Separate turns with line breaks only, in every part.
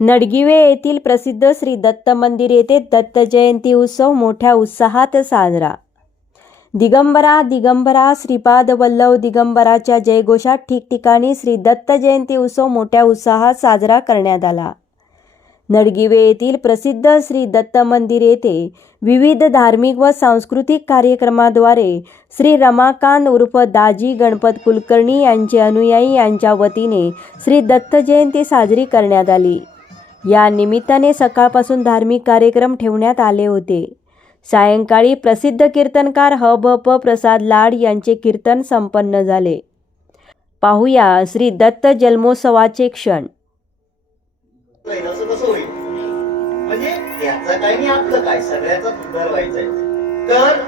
नडगिवे येथील प्रसिद्ध श्री दत्त मंदिर येथे दत्त जयंती उत्सव मोठ्या उत्साहात साजरा. दिगंबरा दिगंबरा श्रीपाद वल्लभ दिगंबराच्या जयघोषात ठिकठिकाणी श्री दत्त जयंती उत्सव मोठ्या उत्साहात साजरा करण्यात आला. नडगिवे येथील प्रसिद्ध श्री दत्त मंदिर येथे विविध धार्मिक व सांस्कृतिक कार्यक्रमाद्वारे श्री रमाकांत उर्फ दाजी गणपत कुलकर्णी यांचे अनुयायी यांच्या वतीने श्री दत्त जयंती साजरी करण्यात आली. या निमित्ताने सकाळपासून धार्मिक कार्यक्रम ठेवण्यात आले होते. सायंकाळी प्रसिद्ध कीर्तनकार ह भ प प्रसाद लाड यांचे कीर्तन संपन्न झाले. पाहूया श्री दत्त जन्मोत्सवाचे क्षण
होईल असं कसं होईल म्हणजे याचं काय आणि आपलं काय? सगळ्याचा उद्धार व्हायचा आहे तर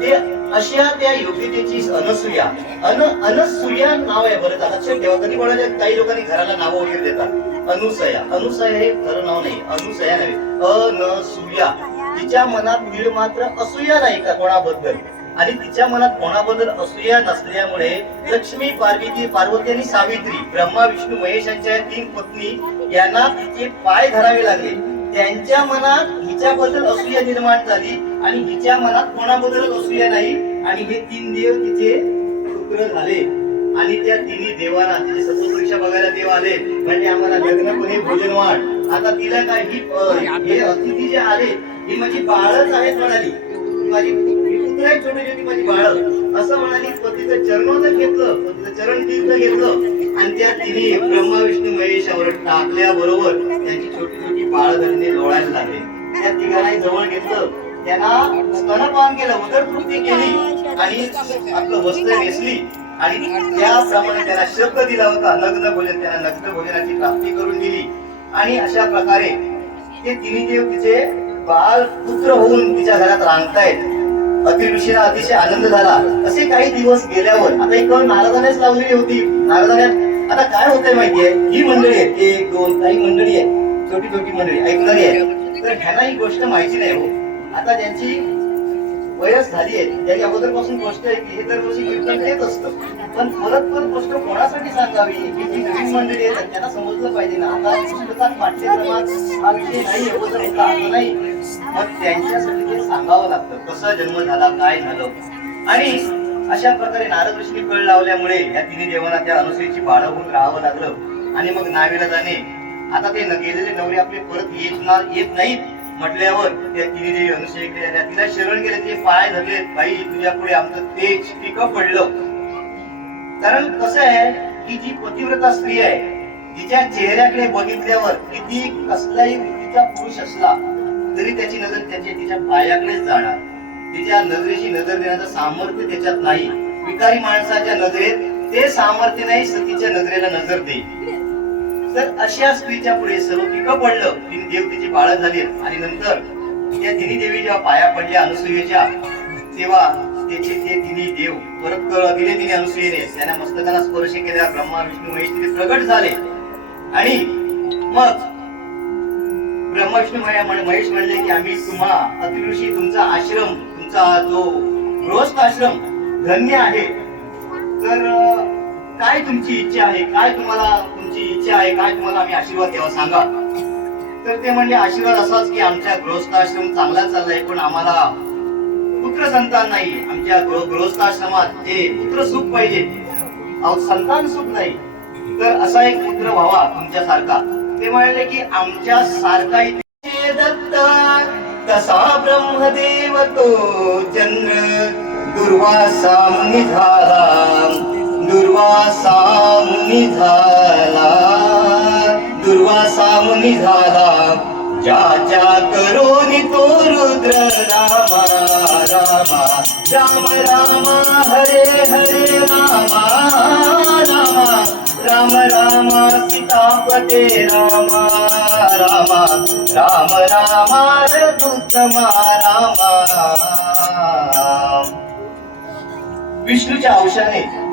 ते अशा त्या योग्यतेची अनसुया अन अनसुया नाव आहे बरं. का लक्षात ठेवा कधी कोणाच्या काही लोकांनी घराला नाव वगैरे देतात. अनुसया. अनुसया हे खरं नाव नाही. अनुसया नव्हे. अनसुया तिच्या मनात नीड मात्र असूया नाही का कोणाबद्दल? आणि तिच्या मनात कोणाबद्दल असूया नसल्यामुळे लक्ष्मी पार्वती पार्वती आणि सावित्री ब्रह्मा विष्णू महेश यांच्या तीन पत्नी यांना तिचे पाय धरावे लागले. त्यांच्या मनात हिच्याबद्दल असूया निर्माण झाली आणि हिच्या मनात कोणाबद्दल असूया नाही आणि हे तीन देव तिचे शुक्र झाले. आणि त्या तिन्ही देवांना तिचे सत्वपरीक्षा बघायला देव आले. म्हणजे आम्हाला लग्न पण हे भोजन वाढ. आता तिला काय ही हे अतिथी जे आले ही माझी बाळच आहेत म्हणाली. माझी पुत्र छोटी छोटी माझी बाळ. असं म्हणाली पतीचं चरणोदक घेतलं पतीचं चरण तीर्थ घेतलं आणि त्या तिने ब्रह्मा विष्णू महेशावर टाकल्या बरोबर त्यांची छोटी छोटी लोळायला लागले. त्या तिघांनाही जवळ घेतलं. त्यांना स्तनपान केलं उदरपूर्ती केली आणि आपलं वस्त्र नेसली. आणि त्याप्रमाणे त्याला शब्द दिला होता. नग्न भोजन त्यांना लग्न भोजनाची प्राप्ती करून दिली. आणि अशा प्रकारे ते तिन्ही देव तिचे बाल पुत्र होऊन तिच्या घरात रांगतायत. अतिऋषीला अतिशय आनंद झाला. असे काही दिवस गेल्यावर आता एक महाराजानेच लावलेली होती. महाराजाने आता काय होतंय माहितीये? ही मंडळी आहे एक दोन काही मंडळी आहे छोटी छोटी मंडळी ऐकणारी आहे. तर ह्यांना ही गोष्ट माहिती नाही हो. आता ज्यांची वयस झाली आहे त्याची अगोदरपासून गोष्ट आहे की हे दरवर्षी कीर्तन देत असतं. पण परत परत गोष्ट कोणासाठी सांगावी? की जी नवीन मंडळी येतात त्यांना समजलं पाहिजे ना. आता पुस्तकात पाठ्यक्रमात हा विषय नाही अगोदर होता आता नाही. मग त्यांच्यासाठी ते सांगावं लागतं कसा जन्म झाला काय झालं. आणि अशा प्रकारे नारद ऋषीने कळ लावल्यामुळे या तिन्ही देवांना त्या अनुसरीची बाळ होऊन राहावं लागलं. आणि मग नावेला जाणे आता ते गेलेले नवरे आपले परत येत येत नाहीत म्हटल्यावर त्या तिने देवी अनुसरीकडे तिला शरण गेले ते पाय धरले बाई तुझ्या पुढे आमचं तेज पिकं पडलं. कारण कसं आहे की जी पतिव्रता स्त्री आहे तिच्या चेहऱ्याकडे बघितल्यावर किती कसलाही तिचा पुरुष असला तरी त्याची नजर त्याच्या तिच्या पायाकडेच जाणार. तिच्या नजरेची नजर देण्याचं सामर्थ्य त्याच्यात नाही. विकारी माणसाच्या नजरेत ते सामर्थ्य नाही सतीच्या नजरेला नजर देईल. तर अशा स्त्रीच्या पुढे सर्व पिकं पडलं तिने देव तिची बाळ झाली आणि नंतर त्या तिन्ही देवी जेव्हा पाया पडल्या अनुसूयेच्या तेव्हा त्याचे ते तिन्ही देव परत दिले तिने अनुसूयेने त्यांना मस्तकाला स्पर्श केल्या ब्रह्मा विष्णू महेश तिथे प्रगट झाले. आणि मग ब्रह्मा विष्णू महे- महेश म्हणले की आम्ही तुम्हा अतिऋषी तुमचा आश्रम तुमचा जो गृहस्थ आश्रम धन्य आहे. तर काय तुमची इच्छा आहे? काय तुम्हाला तुमची इच्छा आहे? काय तुम्हाला आम्ही आशीर्वाद द्यावा सांगा तर ते म्हणले आशीर्वाद असाच की आमच्या गृहस्थाश्रम चांगला चाललाय पण आम्हाला पुत्र संतान नाही आमच्या गृहस्थाश्रमात हे पुत्र सुख पाहिजे. अहो संतान सुख नाही. तर असा एक पुत्र व्हावा तुमच्यासारखा ते म्हणाले की आमच्या सारखा इथे दत्त तसा ब्रह्मदेव तो चंद्र दुर्वासा मुनी झाला. दुर्वासा मुनी झाला दुर्वासा मुनी झाला ज्याच्या करोनी तो रुद्र रामा रामा. राम रामा हरे हरे रामा रामा. राम रामा सीतापते रामा रामा. राम रामा रघुत्तमा रामा. विष्णूच्या अंशाने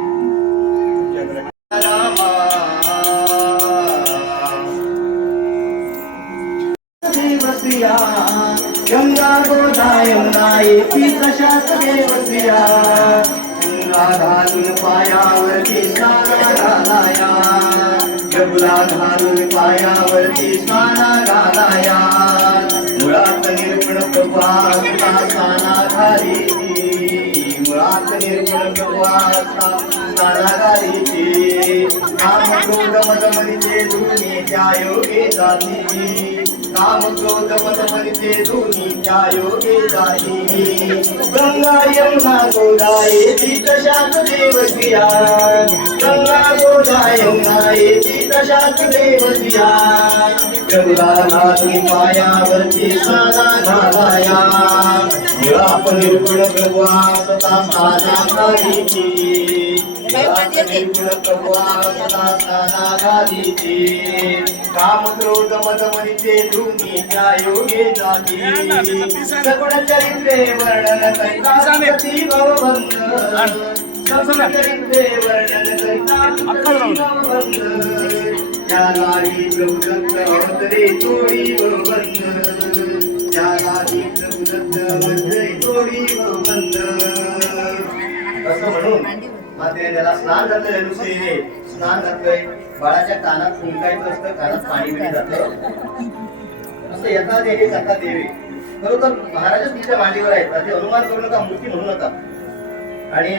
गंगा गोदा यमुना येती तशाच देवस्त्रिया गंगा घालून पायावरती स्नान घालाया. जगुला घालून पायावरती स्नाना घालाया. मुळात निर्गुण प्रभासता स्नाना घाली मुळात निर्गुण प्रभासता काम क्रोध त्या योगे जाती काम क्रोध त्या योगे जाती गंगा यमुना गोदाये ती तशाच देवतिया गंगा गोदा यमुना येती देव देवतिया गंगा घालून पायावरती साना घालाया मुळाप निर्गुण प्रभुआ सता मुळाप निर्गुण प्रभुआ काम क्रोध मद मनिते त्या योगे जाती सगुण चरित्रे वर्णन करिता भवबंध सगुण चरित्रे वर्णन करिता भवबंध त्यालाही अवतरे तोडी भवबंध त्यालाही अवतरे तोडी भवबंध असं म्हणून मात्र त्याला स्नान घातलंय ऋषीने स्नान घातलंय बाळाच्या कानात कुंकायचं असतं कानात पाणी पिणी जातं. असं यथा देवी कथा देवी. बरोबर महाराजच तिच्या मांडीवर आहेत. ते अनुमान करू नका मूर्ती म्हणू नका. आणि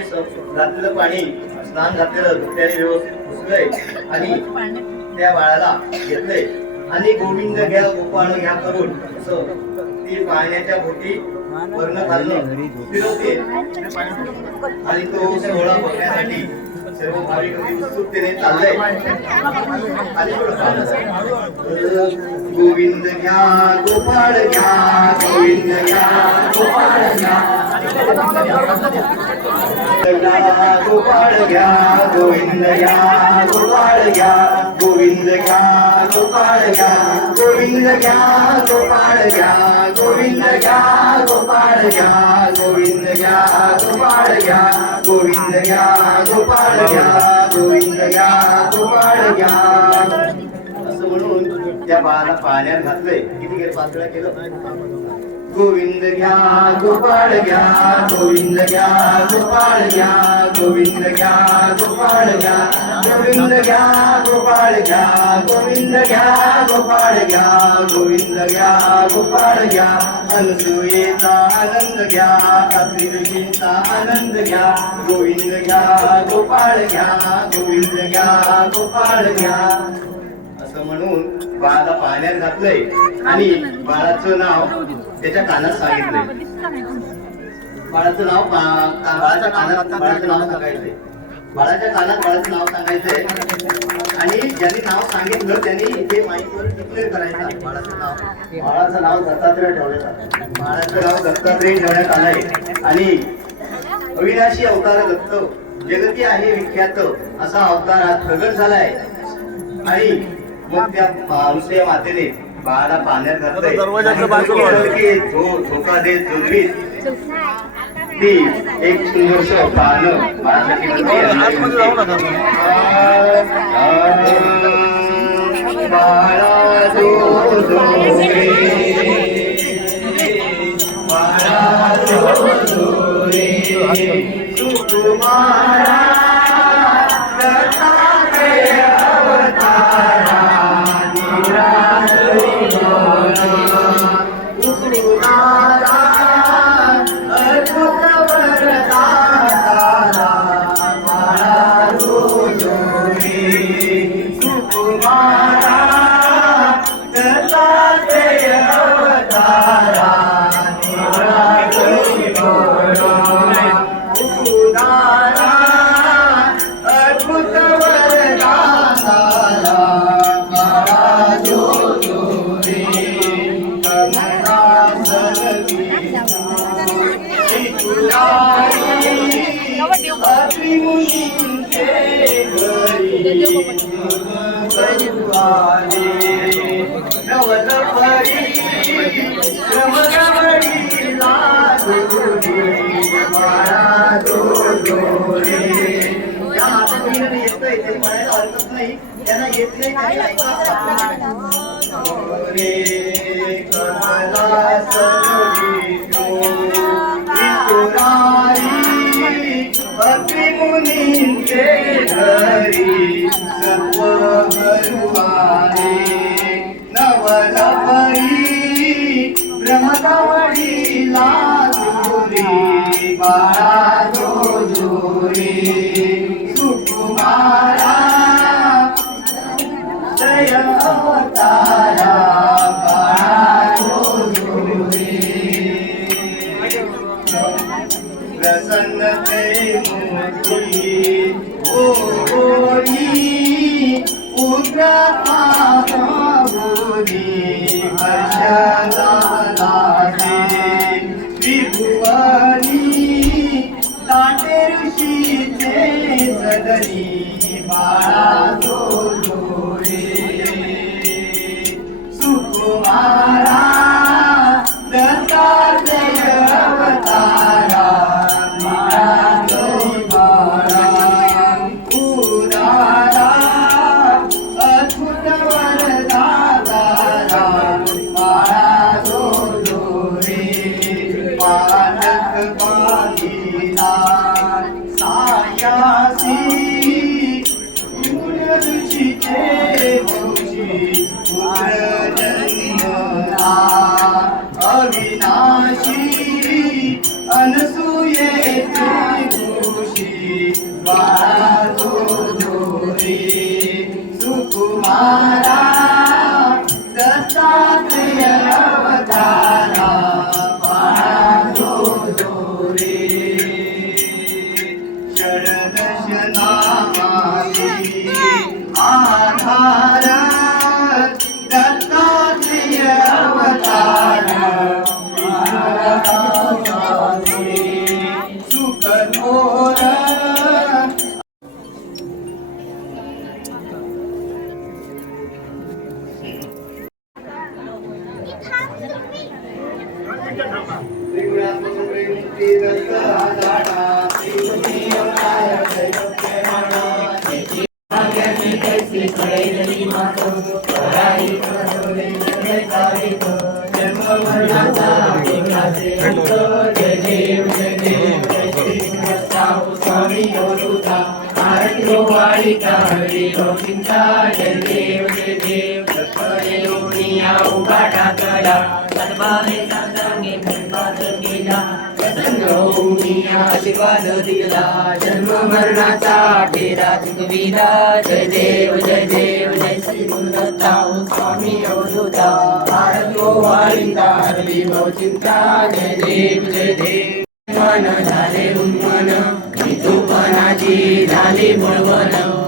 घातलेलं पाणी स्नान घातलेलं धुत्याने व्यवस्थित पुसलंय आणि त्या बाळाला घेतलंय. आणि गोविंद घ्या गोपाळ घ्या करून असं ती पाण्याच्या भोटी वर्ण घालणं फिरवते आणि तो सोहळा बघण्यासाठी सर्व भाविक उत्सुकतेने चाललंय आणि चाललंय. गोविंद घ्या गोपाळ घ्या गोविंद घ्या गोपाळ घ्या गोपाळ घ्या गोविंद घ्या गोपाळ घ्या गोविंद घ्या गोपाळ घ्या गोविंद घ्या गोपाळ घ्या गोविंद घ्या गोपाळ घ्या गोविंद घ्या गोपाळ घ्या गोविंद घ्या गोपाळ घ्या गोविंद घ्या गोपाळ घ्या. असं म्हणून त्या बाळाला पाण्यात घातलंय. किती गेलं? पातळ्या केलं? गोविंद घ्या गोपाळ घ्या गोविंद घ्या गोपाळ घ्या गोविंद घ्या गोपाळ घ्या. गोविंद घ्या गोपाळ घ्या गोविंद घ्या गोपाळ घ्या गोविंद घ्या गोपाळ घ्या. अनसुयेचा आनंद घ्या अत्रिशीचा आनंद घ्या. गोविंद घ्या गोपाळ घ्या गोविंद घ्या गोपाळ घ्या. असं म्हणून बाळाला पाण्यात घातलंय आणि बाळाचं नाव त्याच्या कानात सांगितलंय. बाळाचं नाव बाळाच्या कानात बाळाचं नाव सांगायचंय. बाळाच्या कानात बाळाचं नाव सांगायचंय. आणि ज्यांनी नाव सांगितलं त्यांनी इथे माईकवर डिक्लेअर करायचं बाळाचं नाव. बाळाचं नाव दत्तात्रय ठेवण्यात आलं. बाळाचं नाव दत्तात्रय ठेवण्यात आलंय. आणि अविनाशी अवतार दत्त जगती आहे विख्यात असा अवतार आज प्रगट झालाय. आणि मग त्या माणूस मातेने बाळाला पाण्यात घातलंय.
दरवाजाच्या बाजूला
आणि की झो- झोका देत जुलवीत ती एक सुंदरस पानं
नका.
बाळा रे. सुकुमारा अवतारा बाळा जो जोरी सुकुमारा जय दत्तात्रय सुकुमारा
आशीर्वाद दिला जन्म मरणाचा डेरा चुकविला जय देव जय देव जय श्री गुरुदत्ता ओ स्वामी अवधूता आरतो वाळिंदा हरली चिंता जय देव जय देव मन झाले उन्मन वितुपणाची झाली बुडवण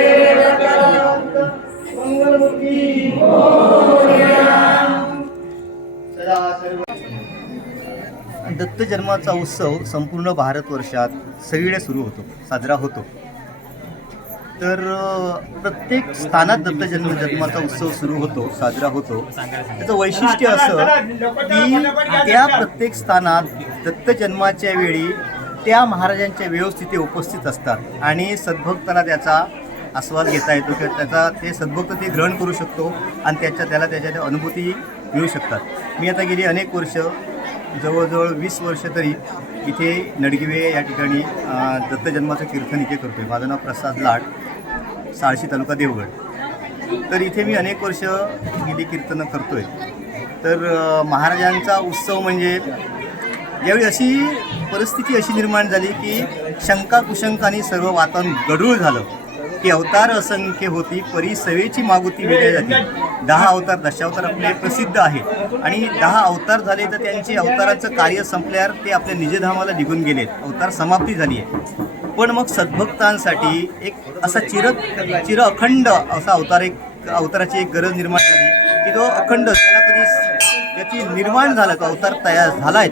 दत्त जन्माचा उत्सव संपूर्ण भारतवर्षात सगळीकडे सुरू होतो साजरा होतो. तर प्रत्येक स्थानात दत्त जन्म जन्माचा उत्सव सुरू होतो साजरा होतो. त्याचं वैशिष्ट्य असं की त्या प्रत्येक स्थानात दत्त जन्माच्या वेळी त्या महाराजांच्या व्यवस्थिती उपस्थित असतात आणि सद्भक्ताला त्याचा आस्वाद घेता येतो किंवा त्याचा ते सद्भक्त ते ग्रहण करू शकतो आणि त्याच्या त्याला त्याच्या त्या अनुभूती मिळू शकतात. मी आता गेली अनेक वर्ष जवळजवळ वीस वर्ष तरी इथे नडगिवे या ठिकाणी दत्तजन्माचं दत्त जन्माचं कीर्तन इथे करतो आहे माझं नाव प्रसाद लाड साळशी तालुका देवगड. तर इथे मी अनेक वर्ष गेली कीर्तनं करतो आहे तर महाराजांचा उत्सव म्हणजे यावेळी अशी परिस्थिती अशी निर्माण झाली की शंका कुशंकाने सर्व वातावरण गढूळ झालं. की अवतार असंख्य होती परी सवेची मागुती वेगळ्या जाते. दहा अवतार दशावतार आपले प्रसिद्ध आहेत. आणि दहा अवतार झाले तर त्यांचे अवताराचं कार्य संपल्यावर ते आपल्या निजधामाला निघून गेलेत. अवतार समाप्ती झाली आहे. पण मग सद्भक्तांसाठी एक असा चिर चिर अखंड असा अवतार एक अवताराची एक गरज निर्माण झाली की तो अखंड त्याला कधी त्याची निर्माण झाला तो अवतार तयार झाला आहे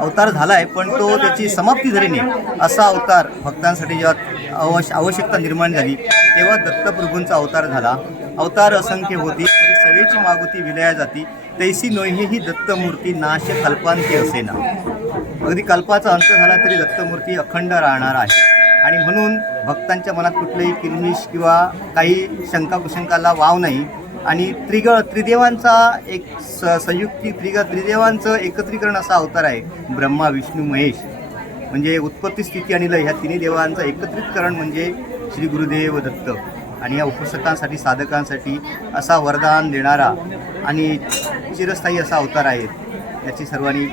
अवतार झाला आहे पण तो त्याची समाप्ती झाली नाही. असा अवतार भक्तांसाठी जेव्हा आवश आवश्यकता निर्माण झाली. तेव्हा दत्तप्रभूंचा अवतार झाला. अवतार असंख्य होती तरी सवेची मागुती विलया जाती. तैसी नोही ही दत्तमूर्ती नाश कल्पांती असेना अगदी कल्पाचा अंत झाला तरी दत्तमूर्ती अखंड राहणार आहे. आणि म्हणून भक्तांच्या मनात कुठलंही किरमिश किंवा काही शंका कुशंकाला वाव नाही. आणि त्रिग त्रिदेवांचा एक स संयुक्ती त्रिग त्रिदेवांचं एकत्रीकरण असा अवतार आहे. ब्रह्मा विष्णू महेश. म्हणजे उत्पत्ती स्थिती आणि लय ह्या तिन्ही देवांचं एकत्रितकरण म्हणजे श्री गुरुदेव दत्त. आणि या उपासकांसाठी साधकांसाठी असा वरदान देणारा आणि चिरस्थायी असा अवतार आहे. याची सर्वांनी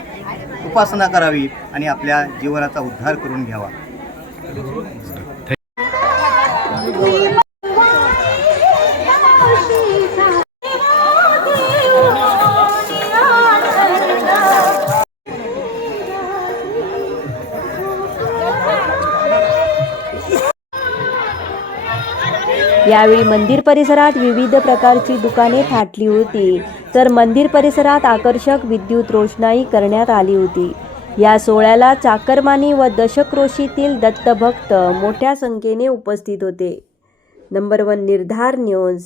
उपासना करावी आणि आपल्या जीवनाचा उद्धार करून घ्यावा.
यावेळी मंदिर परिसरात विविध प्रकारची दुकाने थाटली होती. तर मंदिर परिसरात आकर्षक विद्युत रोषणाई करण्यात आली होती. या सोहळ्याला चाकरमानी व दशक्रोशीतील दत्तभक्त मोठ्या संख्येने उपस्थित होते. Number one Nirdhar news.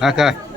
हा काय